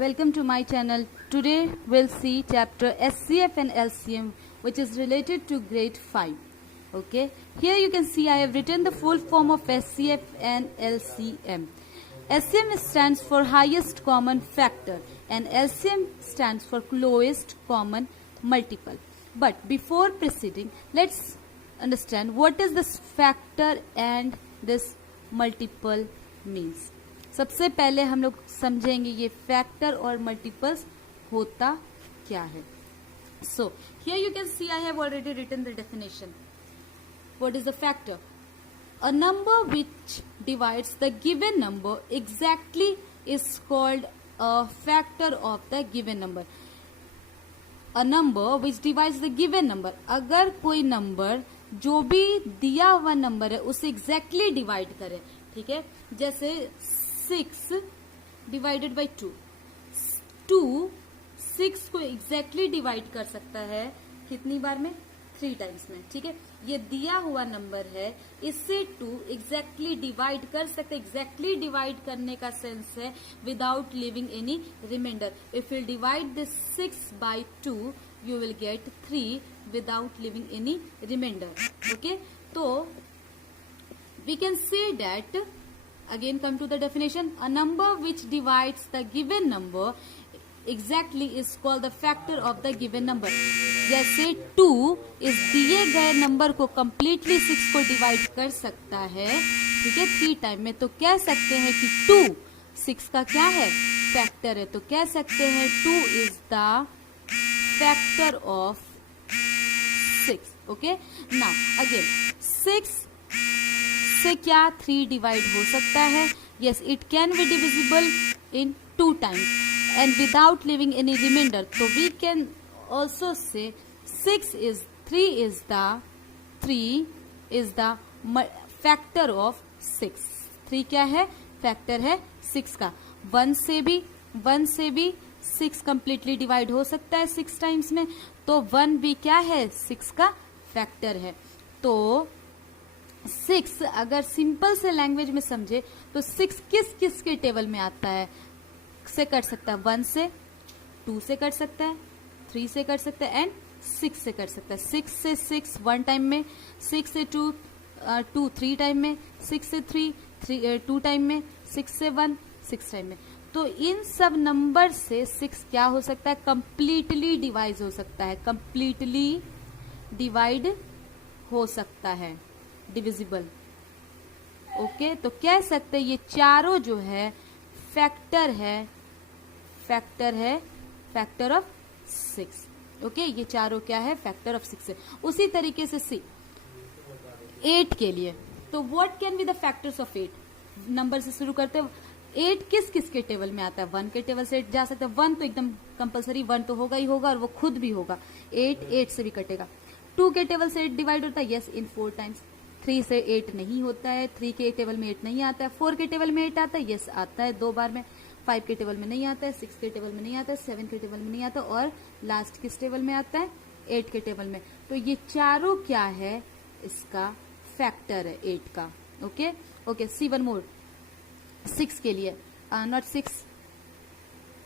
Welcome to my channel. Today we'll see chapter SCF and LCM, which is related to grade 5. Okay, here you can see I have written the full form of SCF and LCM. SCM stands for highest common factor and LCM stands for lowest common multiple. But before proceeding, let's understand what is this factor and this multiple means. सबसे पहले हम लोग समझेंगे ये factor और multiples होता क्या है. So here you can see I have already written the definition. What is the factor? A number which divides the given number exactly is called a factor of the given number. A number which divides the given number. अगर कोई number जो भी दिया हुआ number है उसे exactly divide करे, ठीक है, जैसे 6 डिवाइडेड बाई 2. 6 को एग्जैक्टली डिवाइड कर सकता है कितनी बार में? 3 टाइम्स में, ठीक है. ये दिया हुआ नंबर है, इससे 2 एग्जैक्टली डिवाइड कर सकते. एग्जैक्टली डिवाइड करने का सेंस है without leaving any remainder. If you divide this 6 by 2 you will get 3 without leaving any remainder. Okay, so we can say that, again come to the definition, a number which divides the given number exactly is called the factor of the given number. जैसे 2 इस दिए गए number को completely 6 को divide कर सकता है, ठीक है, 3 टाइम में, तो कह सकते हैं कि 2 6 का क्या है? फैक्टर है. तो कह सकते हैं 2 is the factor of 6. Okay, now again 6 से क्या 3 डिवाइड हो सकता है? Yes, it can be divisible in 2 times and without leaving any remainder. So we can also say 3 is the factor of 6. 3 क्या है? फैक्टर है 6 का. 1 से भी 6 कंप्लीटली डिवाइड हो सकता है 6 टाइम्स में, तो 1 भी क्या है? 6 का फैक्टर है. तो 6 अगर सिंपल से लैंग्वेज में समझे तो 6 किस किस के टेबल में आता है? से कर सकता है 1 से, 2 से कर सकता है, 3 से कर सकता है एंड 6 से कर सकता है. 6 से 6 1 टाइम में, 6 से 2 3 टाइम में, 6 से 3 2 टाइम में, 6 से 1 6 टाइम में. तो इन सब नंबर से 6 क्या हो सकता है? कंप्लीटली डिवाइड हो सकता है. कंप्लीटली डिवाइड हो सकता है, डिविजिबल. ओके, तो कह सकते हैं ये चारों जो है फैक्टर ऑफ 6. ओके, ये चारों क्या है? फैक्टर ऑफ 6 है. उसी तरीके से 8 के लिए, तो what can be the factors of 8? Number से शुरू करते हैं. 8 किस किस के टेबल में आता है? 1 के टेबल से 8 जा सकता है. 1 तो एकदम कंपलसरी, 1 तो होगा ही होगा और वो खुद भी होगा. 8 से भी कटेगा. 2 के टेबल से 8 डिवाइड होता है, यस, इन 4 टाइम्स. 3 से 8 नहीं होता है, 3 के टेबल में 8 नहीं आता है. 4 के टेबल में 8 आता है, यस, आता है 2 बार में. 5 के टेबल में नहीं आता है, 6 के टेबल में नहीं आता है, 7 के टेबल में नहीं आता, और लास्ट किस टेबल में आता है? 8 के टेबल में. तो ये चारों क्या है? इसका फैक्टर है 8 का. ओके, सी वन मोर. 6 के लिए, नॉट 6,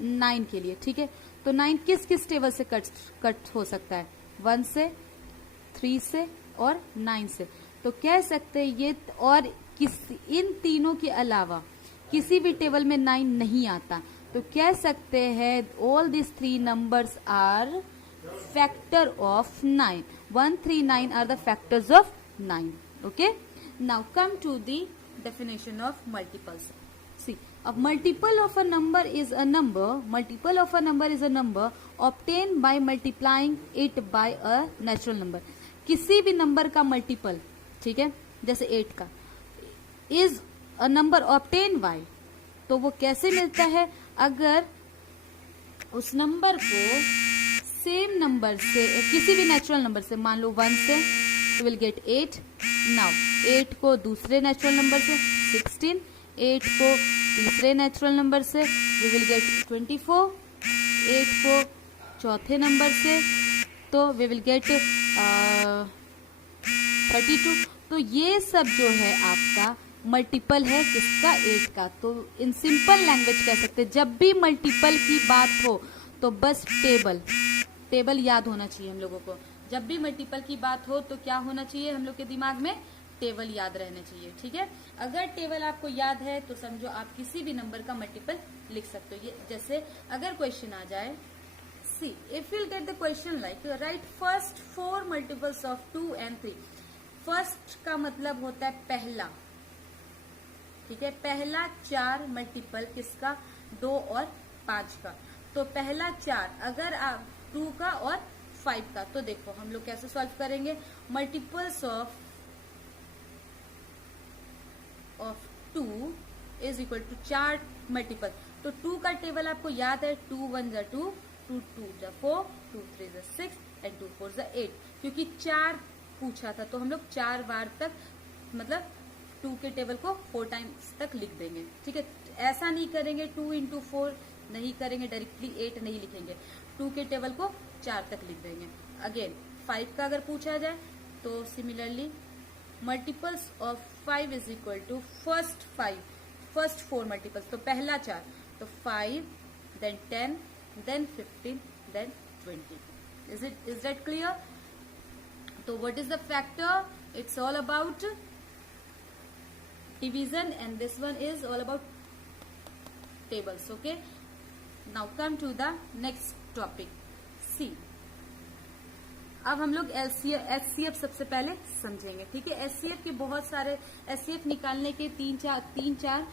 9 के लिए, ठीक है. तो 9 किस किस टेबल से कट हो सकता है? 1 से, 3 से और 9 से. तो कह सकते हैं ये, और इन तीनों के अलावा किसी भी टेबल में 9 नहीं आता, तो कह सकते हैं all this 3 numbers are factor of 9. 1, 3, 9 are the factors of 9. Okay, now come to the definition of multiples. See, a multiple of a number is a number obtained by multiplying it by a natural number. किसी भी number का multiple, ठीक है, जैसे 8 का, is a number obtained by, तो वो कैसे मिलता है? अगर उस नंबर को सेम नंबर से, किसी भी नेचुरल नंबर से, मान लो 1 से, you will get 8. नाउ 8 को दूसरे नेचुरल नंबर से 16, 8 को तीसरे नेचुरल नंबर से we will get 24, 8 को चौथे नंबर से तो we will get 32. तो ये सब जो है आपका मल्टीपल है किसका, 8 का। तो इन सिंपल लैंग्वेज कह सकते हैं जब भी मल्टीपल की बात हो तो बस टेबल याद होना चाहिए हम लोगों को। जब भी मल्टीपल की बात हो तो क्या होना चाहिए हम लोग के दिमाग में, टेबल याद रहना चाहिए, ठीक है। अगर टेबल आपको याद है तो समझो आप किसी भी नंबर का मल्टीपल लिख सकते हो। ये जैसे अगर क्वेश्चन आ जाए, see if you get the question like right first 4 multiples of 2 and 3। First का मतलब होता है पहला, ठीक है, पहला 4 मल्टीपल किसका, 2 और 5 का। तो पहला 4 अगर आप 2 का और 5 का, तो देखो हम लोग कैसे सॉल्व करेंगे। Multiples of 2 is equal to 4 multiple. तो 2 का टेबल आपको याद है, 2 1 जा 2, 2 2 जा 4, 2 3 जा 6 एंड 2 4 जा 8। क्योंकि 4 पूछा था तो हम लोग 4 बार तक मतलब 2 के टेबल को 4 टाइम्स तक लिख देंगे, ठीक है। ऐसा नहीं करेंगे 2 into 4 नहीं करेंगे, डायरेक्टली 8 नहीं लिखेंगे, 2 के टेबल को 4 तक लिख देंगे। अगेन 5 का अगर पूछा जाए तो similarly multiples of 5 is equal to first 4 multiples. तो पहला 4 तो 5 then 10 then 15 then 20। Is that clear? तो what is the factor? It's all about division and this one is all about tables. Okay, now come to the next topic. See, अब हम लोग HCF सबसे पहले समझेंगे, ठीक है। HCF के बहुत सारे HCF निकालने के तीन चार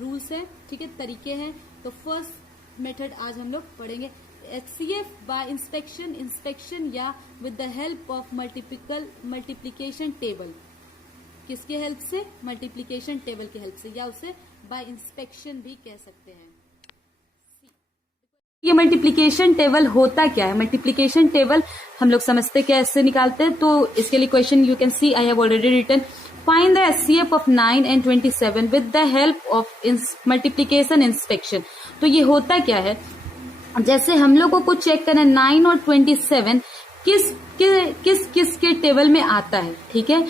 रूल्स हैं, ठीक है, तरीके हैं। तो फर्स्ट मेथड आज हम लोग पढ़ेंगे HCF बाय इंस्पेक्शन या with the help of multiplication table. किसके हेल्प से? मल्टीप्लिकेशन टेबल के हेल्प से, या उसे बाय इंस्पेक्शन भी कह सकते हैं। ये मल्टीप्लिकेशन टेबल होता क्या है? मल्टीप्लिकेशन टेबल हम लोग समझते कैसे निकालते हैं। तो इसके लिए question you can see I have already written, find the HCF of 9 and 27 with the help of multiplication inspection. तो ये होता क्या है, जैसे हम लोगों को चेक करना 9 और 27 किस के टेबल में आता है, ठीक है,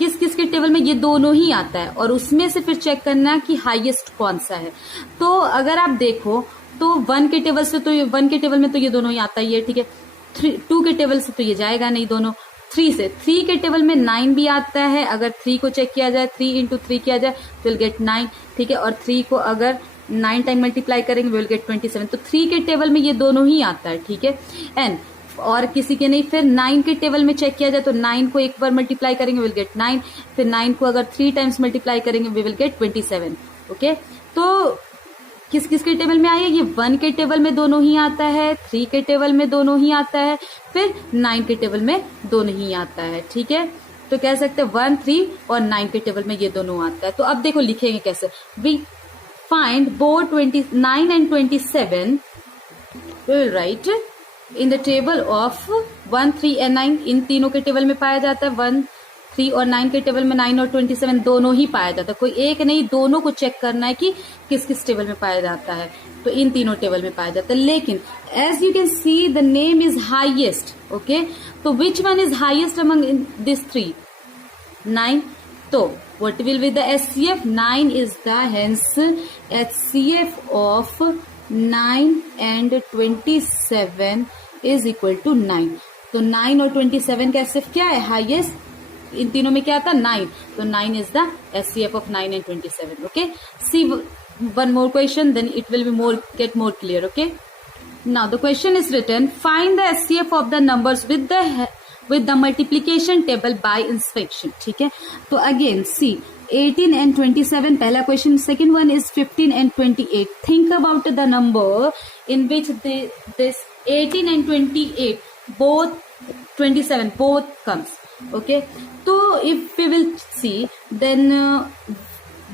किस के टेबल में ये दोनों ही आता है, और उसमें से फिर चेक करना कि हाईएस्ट कौन सा है। तो अगर आप देखो तो 1 के टेबल से तो 1 के टेबल में तो ये दोनों ही आता ही है, ठीक है। 2 के टेबल से तो ये जाएगा नहीं दोनों। 3 के टेबल में 9 भी आता है। अगर 3 को चेक किया जाए, 3 into 3 किया जाए तो विल गेट 9, ठीक है। और 3 को अगर 9 टाइम मल्टीप्लाई करेंगे विल गेट 27। तो 3 के टेबल में ये दोनों ही आता है, ठीक है। एंड और किसी के नहीं, फिर 9 के टेबल में चेक किया जाए तो 9 को एक बार मल्टीप्लाई करेंगे विल गेट 9, फिर 9 को अगर 3 टाइम्स मल्टीप्लाई करेंगे वी विल गेट 27। ओके, तो किस के टेबल में आया? ये 1 के टेबल में दोनों ही आता है, 3 के टेबल में दोनों ही आता है, फिर 9 के टेबल में दोनों ही आता है, ठीक है। तो कह सकते हैं 1, 3 और 9 के टेबल में ये दोनों आता है। तो अब देखो लिखेंगे कैसे, we find both 9 and 27, we will write in the table of 1, 3 and 9। इन तीनों के टेबल में पाया जाता है, 1, 3 और 9 के टेबल में 9 और 27 दोनों ही पाया जाता है। कोई एक नहीं, दोनों को चेक करना है कि किस टेबल में पाया जाता है। तो इन तीनों टेबल में पाया जाता है, लेकिन as you can see the name is highest. Okay, तो which one is highest among this 3? 9। तो what will be the HCF? 9 is the hence HCF of 9 and 27 is equal to 9। तो 9 और 27 का HCF क्या है? हाईएस्ट। इन तीनों में क्या था? 9। तो 9 is the HCF of 9 and 27। Okay, see one more question, then it will be get more clear. Okay, now the question is written, find the HCF of the numbers with the multiplication table by inspection। ठीक है, तो again see 18 and 27 पहला question, second one is 15 and 28। think about the number in which this 18 and 28 both comes। okay, तो if we will see then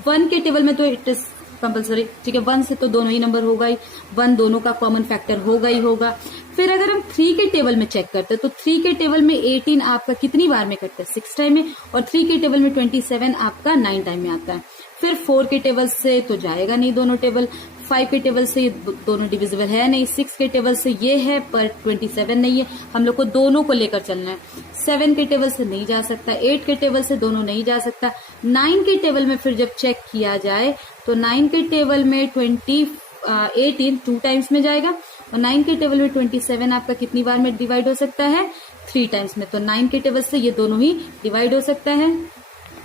1 के table में तो it is compulsory, ठीक है। 1 से तो दोनों ही नंबर होगा ही, 1 दोनों का कॉमन फैक्टर होगा ही होगा। फिर अगर हम 3 के टेबल में चेक करते हैं तो 3 के टेबल में 18 आपका कितनी बार में करता है? 6 टाइम में। और 3 के टेबल में 27 आपका 9 टाइम में आता है। फिर 4 के टेबल से तो जाएगा नहीं दोनों टेबल। 5 के टेबल से ये दोनों डिविजिबल है नहीं, 6 के टेबल से ये है पर 27 नहीं है, हम लोग को दोनों को लेकर चलना है। 7 के टेबल से नहीं जा सकता, 8 के टेबल से दोनों नहीं जा सकता। 9 के टेबल में फिर जब चेक किया जाए तो 9 के टेबल में 18 2 टाइम्स में जाएगा, और 9 के टेबल में 27 आपका कितनी बार में डिवाइड हो सकता है, 3 टाइम्स में। तो 9 के टेबल से ये दोनों ही डिवाइड हो सकता है।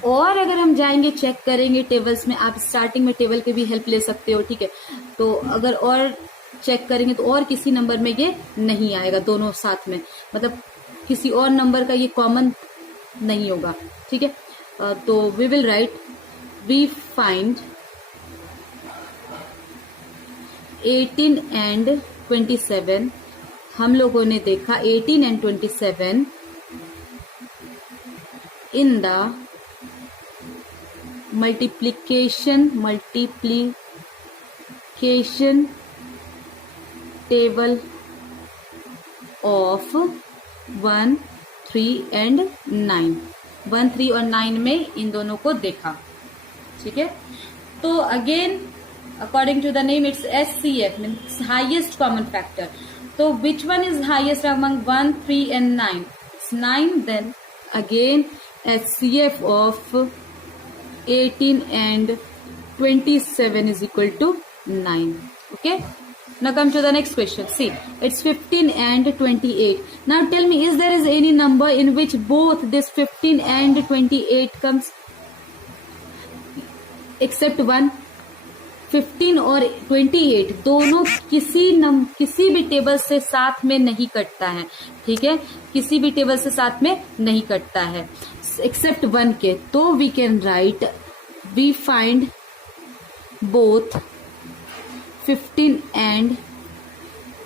और अगर हम जाएंगे चेक करेंगे टेबल्स में, आप स्टार्टिंग में टेबल की भी हेल्प ले सकते हो, ठीक है। तो अगर और चेक करेंगे तो और किसी नंबर में ये नहीं आएगा दोनों साथ में, मतलब किसी और नंबर का ये कॉमन नहीं होगा, ठीक है। तो we will write we find 18 and 27। हम लोगों ने देखा 18 and 27 in the multiplication table of 1, 3 and 9। 1, 3 और 9 में इन दोनों को देखा, ठीक है। तो again according to the name it's HCF means highest common factor. तो which one is highest among 1, 3 and 9? It's 9. Then again HCF of 18 and 27 is equal to 9. Okay. Now come to the next question. See, it's 15 and 28. Now tell me, is there is any number in which both this 15 and 28 comes except one? 15 और 28 दोनों किसी भी table से साथ में नहीं कटता है, ठीक है। किसी भी टेबल से साथ में नहीं कटता है एक्सेप्ट 1 के। तो we can write we find both 15 and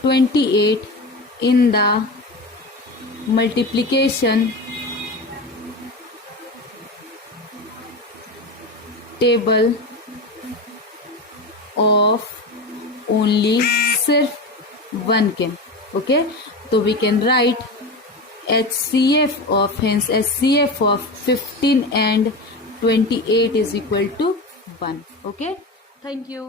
28 in the multiplication table of only सिर्फ 1 के। ओके, तो we can write HCF of 15 and 28 is equal to 1. Okay, thank you.